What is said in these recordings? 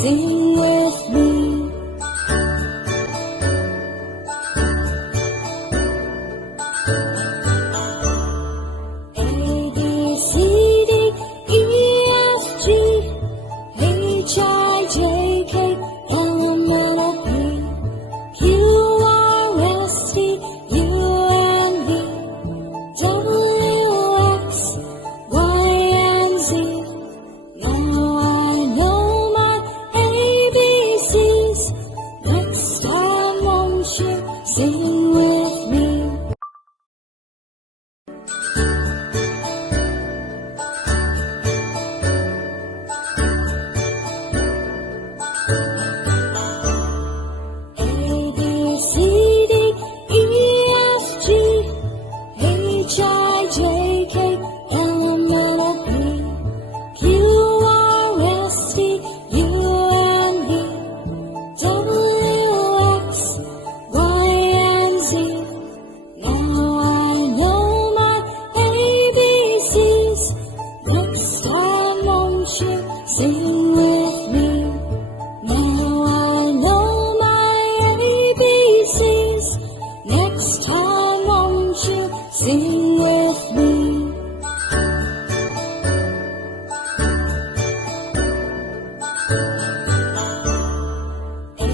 sing with me. A, B, C, D, E, F, G, H, I, J, K, L, M, N, O, P, Q, R, S, T, U, and V, W, X, Y, and Z. Now I know my ABCs. Next time, won't you sing with me? A, B, C, D, E, F, G, H, I, J, K, L, M, N, O, P, Q, R, S, T, U, and V, W, X, Y, and Z. Now I know my ABCs. Next time, won't you sing with me? Now I know my ABCs. Next time, won't you sing with me? A,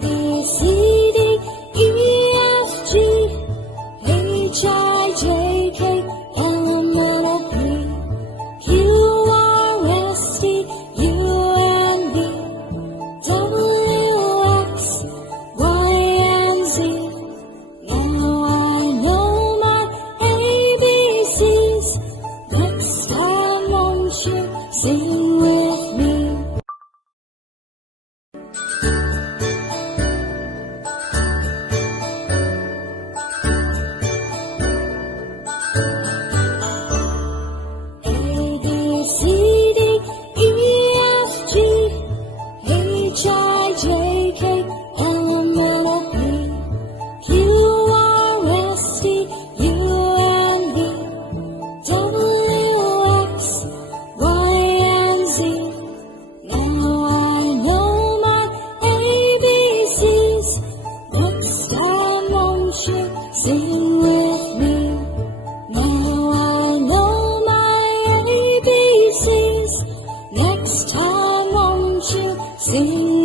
B, C, D, E, F, G, H, I, J, K, L, M, N, O, P, Q, R, S, T, U, and V, W, X, Y, and Z. Now I know my ABCs. Next time, won't you sing with me? A, B, C, D, E, F, G, H, I, J, K, L, M, N, O, P, Q, R, S, T, U, and V, W, X, Y, and Z. Now I know my ABCs. Next time, won't you sing with me? Now I know my ABCs. Next time, won't you sing